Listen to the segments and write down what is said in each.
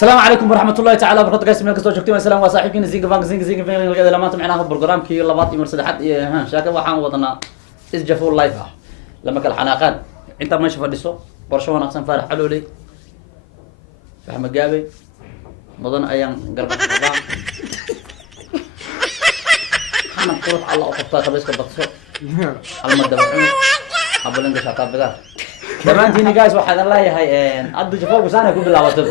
السلام عليكم ورحمة الله تعالى وبركاته guys meel kastoo joogtiin salaam waa saaxiibkiina Zinga Bank Zinga maanta macnaha barnaamijkii labaad iyo saddexaad iyo shaaka waxaan wadnaa isjafo live ah lama kala xanaaqaan inta meesha fadhiso qorshe wanaagsan faarax calooley fahma gaabe mudan ayaan garba qabaa xanan qurux alla oo qabtaa qabayska badso alma dabacun abulinka shaqa bidaa dhammaantiin guys waxaan leeyahay addu jafoogu saanay ku bilaabatay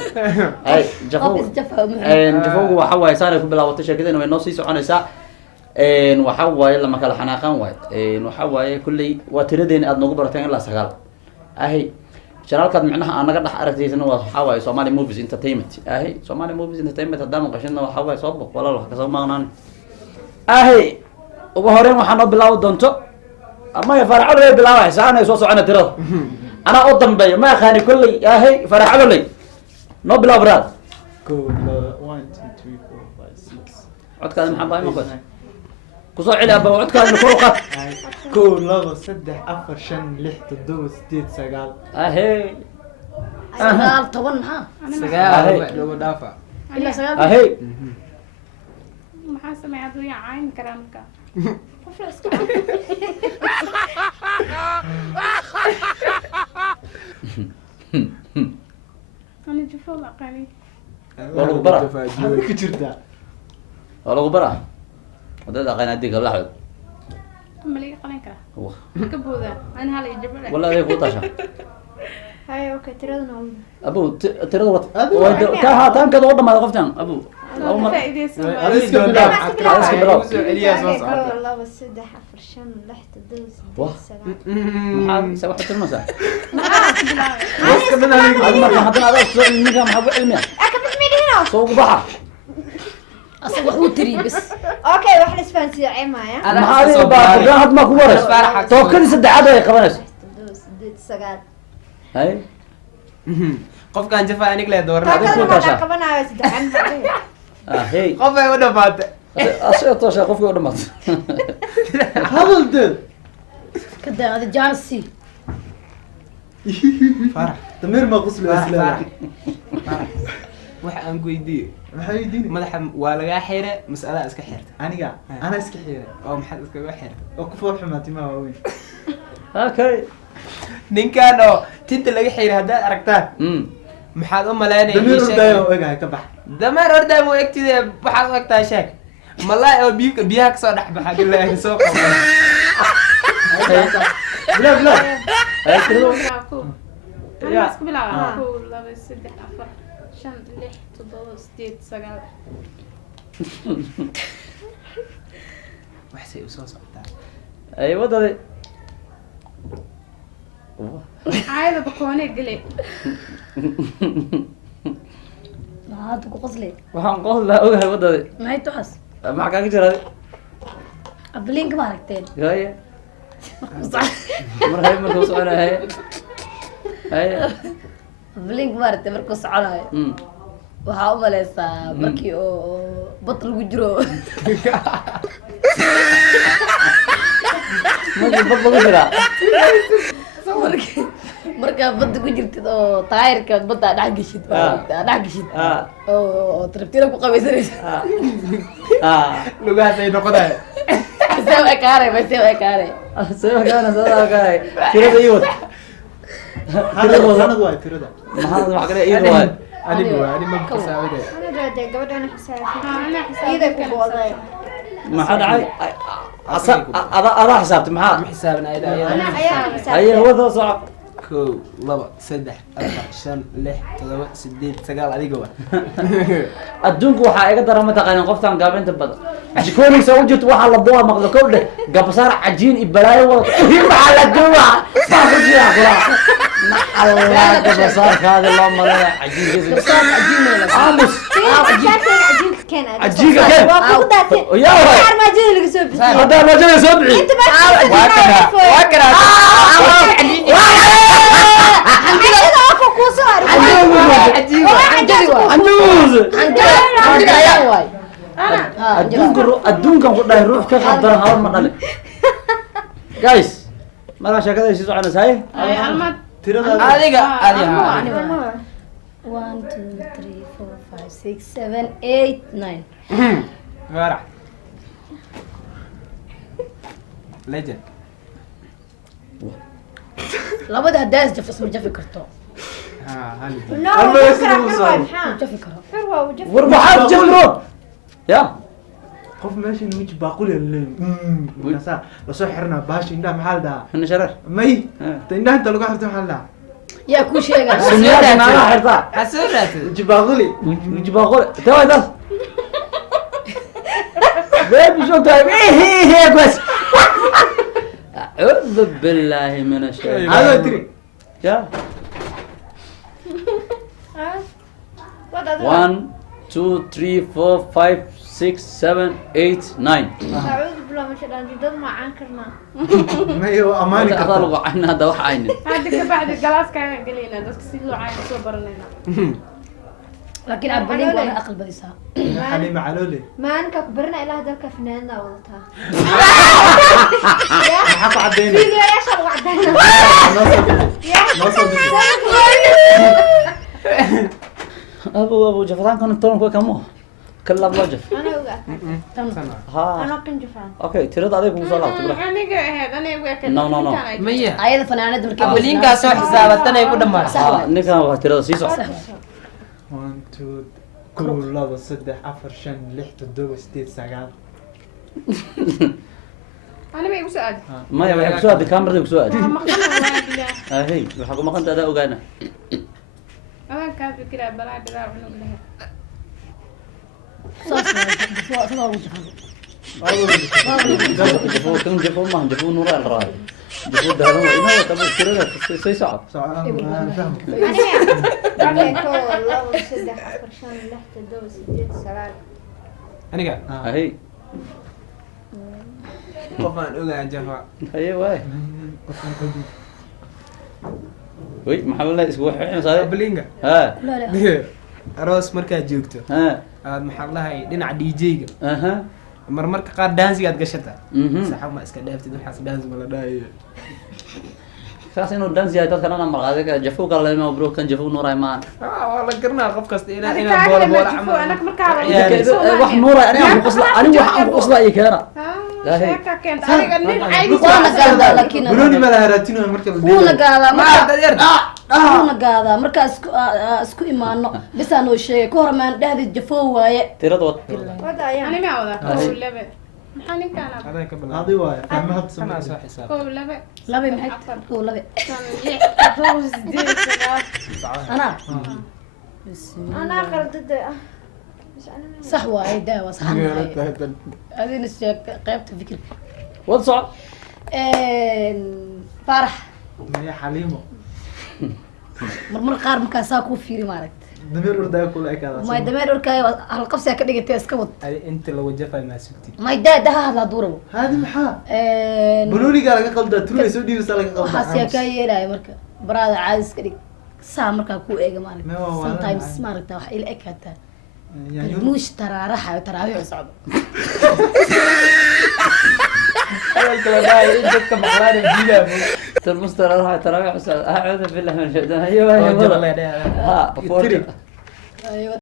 ay jafoogu waxa waaye saanay ku bilaabatay sheekadana way noo sii soconaysaa waxa waaye lama kala xanaaqan waaye waxa waaye kulli waa tiradeen aad noogu barateen ilaa 9 ahay channelkaad macnaha aan naga dhax aragtaysan waxa waaye Somali Movies Entertainment ahay Somali Movies Entertainment hadaan qashina waxa waaye soo boq walaal wax ka soo maaqnaan ahay ugu horeen waxaan noo bilaaw doonto ama ya faracad way bilaaway saanay soo soconay tirada أنا أقدم بيا ما خاني كل يا هي فرح على نو بلا براد. كود 1 2 3 4 5 6 عد كذا محباي ما كنت. كسر على أبو عد كذا نفرقة. كود لغة صدق أفر شن لحت الدوس ديت سجال. هي. سجال طبعا ها. سجال لو دافع. إلا سجال. هي. محاسمة عدوية عين كرامك. أنا جفوا لقاني. والله برا. كتيرتا. والله برا. هذا دقينا ديك الله حد. ملي قلنا كره. كبوذا أنا هلا يجيب لك. والله ذي قطاشة. هاي أوكي ترى نقول. أبو ترى وقت. كها تان كذا وضع ما قفتان أبو. فائدة سمع. أليس كبلا. إلياس وصل. والله بس ده حفر شن لحت الدوس واه. سجال. محل سوى حتى المساء. بس كمان هذا ما حطينا هذا النظام حق علمي. أكمل مين هنا؟ سوق بحر. أصلا هو تري بس. أوكي واحد اسفنسي عمايا. ما هذا بعد هذا ما كورش. توكل سد عادة يا كمان. الدوس ديت سجال. هاي. qof kan jafa anig le doorna كذا ما كمان عايز دعم. هي. qof ay u dhafaatay أشياء توشة قفي ولا مات. هذا الدل. كده هذا جانسي. farax تمر ما غسل الإسلام. waxa aan goydiyo maxay diin madaxa waa laga xire mas'ala iska xirta aniga ana iska xiray oo maxaad iskaga xirta oo ku fool xumaatay ma waaweyn Okay. ninkan oo tinta laga xire haddaad aragtaan maxaad u malaynaysaa damir urdayo ogahay ka bax dameer orday mu egtide waxaad u egtaa sheeg malaay oo biyaha ka soo dhex baxa ilaahay soo qabo بلا بلا هاي كده. أنا أسكت بلا. كول لا بس ده أفر شن لح تدوس ديت سجال. waxay u soo socotaa أيوة ده. عايزة بكوني قلي. هذا قصلي. waxaan qool la ogahay wadada ما هي تحس. maxaa kaaga jira أبلينك ما ركتين. haya mar hay markuu soconahay haya أبلينك ما ركتين مركز على. waxaa u maleysaa markii oo bad lagu jiro markii bad lagu jira markaa badda ku jirtid oo taayirka badda dhex geshid dhex geshid oo tarabtiina ku qabaysanaysa lugahaas ay noqonaya see ekaanay bay see ekaanay soo gaana soo gaay tirada iyo هذا sanad waa tirada maxaa wax kale iyo waay anigu waa ani ma kasaawiday أنا جاي قبل أنا حسابي أنا حسابي إذا كان كنت وضعي maxaa dhacay ada xisaabtay ma maxaa xisaabin ayda أنا عيال حسابي haya wada soco 1 2 3 4 5 6 7 8 9 adiga waa adduunku waxaa iga daran mataqaanaa qoftan gaabinta badan jikoonaysa u jirto waxaa la duwa maqlo kow dheh gabsaar cajiin iyo balaayo wada maxaa la duwa saa ku jira kula ma allah gabsaarkaada loo malaya cajiinkiisa بسام عجين ولا aamus عجين كان cajiinka keen yaa waay ما عجين اللي قصوب hadaa majada soo bixi أنت ما waa kana عندنا أفو كوسار anjuus عندنا يا واي adduunkan ku dhahay ruux ka qabdan hawl ma dhalin guys markaa sheekada ay sii soconaysa hay أي ألمت. tirada adiga adiga 1 2 3 4 5 6 7 8 9 Farah. Legend. labada hadaas jaf isma jafi karto هل No, Alla وجفرة يسلمك حلوة صار. الحان jafi karo حلوة وجفرة وربحات جبرو يا qof meesha wiji baaquli leeyahay lasoo xirnaa baashi indhaha maxaa la dhahaa احنا شرر may ta indhaha inta lagu xirto maxaa la dhahaa yaa kuu sheegaya سنيات انا حرطة حسورات. wiji baaquli وجي بقول توا ده بيبي شو طيب ايه بس اعوذ بالله من الشيطان aadoo tiri يا وضع 1 2 3 4 5 6 7 8 9 أعوذ بالله من الشيطان الرجيم ما عنكرنا may oo amaani kartaa اطلق عنا هذا واحد عين هذا كبعد الجلاس كان قلينا بس كسيلو عين صبر لنا laakiin abaliin waa aqal badisaa xaliima caloole ما أنك كبرنا إلى هذاك فناننا وضعتها maxaa ku cadayna فيديو يا شباب وعدنا noo soo bixi ابو جفران كان التون كم كل بلجف أنا وقعت ها أنا قنجفان اوكي ترد عليك مصالحة تبرح أنا قاعد أنا وياك No, no, no. مية. ayada fanaanada markay Abaliinkaa soo xisaabatana ay ku dhammaatay. ninkan waa tirada sii socda 1 2 كل لابا صدح عفر شن لحت الدو ستيت ساقات أنا ما يقول سؤال maya waxay kusoo aaday kamarada kusoo aaday ما خلنا واحد لا ahey waxaa ku maqanta adaa ogaana أنا كان فكرة بلا بلا عنو لها kan jafo maaha jafo nuura la rabaa jafo daalan waa inaa tabo tirada sii socod أنا فاهم أنا كل لابا صدح عفر شن لحت الدو ستيت ساقات Aniga. ahey Qof aan ogaa jafa. haye waay wey maxaa la isku waxay saade Abaliinga. ha Aroos markaad joogto. ha Aad maxaa lahay dhinaca DJ-ga. aha Marmarka qaar daansigaad gashataa. mhm Saxab ma iska dhaaftid waxaas daans ma la dhahayo. kaas inuu dance yahay dadka dhan marqaade ka jafo kale ma bro kan jafo nuura maan Waa la garanaa qof kasta ilaa هذا inaad كان bool لما bool تشوفوا camal. أنا مركب wax nuura aniga aan ku qosla aniga wax aan ku qosla ay keena شاكا كانت أنا نين عادي waana gaadaa laakiin بنوني ما لها راتينو مركز wuuna gaadaa Ma marka dad yar. wuuna gaadaa markaa isku imaano bisaa noo sheegay ka hor maan dhahdi jafoo waaye tirada wad وضع يا أنا ما أوضح كو لبه محاني كان Aday ka bilaab. هذه واي فهمها Kana بسمع soo xisaab. كو لبه labe maxay koo labe كان ليه دوز ديت سبعة anaa أنا آخر ضد بس أنا ما sax waaye daa waa saxan waaye adina sheeg qaybta fikirka wad socod farax ما هي حليمة marmar qaar markaa saa kuu fiiri maaragta دمير وردا كل أكاد may dameer orkaayo halqabsiga ka dhigatay iska wad Ay inta lagu jafay ma sugtid. may daa daha hadlaa duurabo هذه محا بنوني قال لك قلدا تروي سودي بس لك waxaas yaa kaa yeelaya marka baraada caadi iska dhig saa markaa kuu eega Ma waa maaragta walaal sometimes macaan. maaragta wax ila eg hataa يعني muush taraaraxayo taraawiix socdo Hadalka la dhahayo in dadka maqlaan jiidaa. المستر راح تراويح اعوذ بالله من الشيطان ايوه Oo ايوه jaba والله. la dhahayo. ها تري Aywa.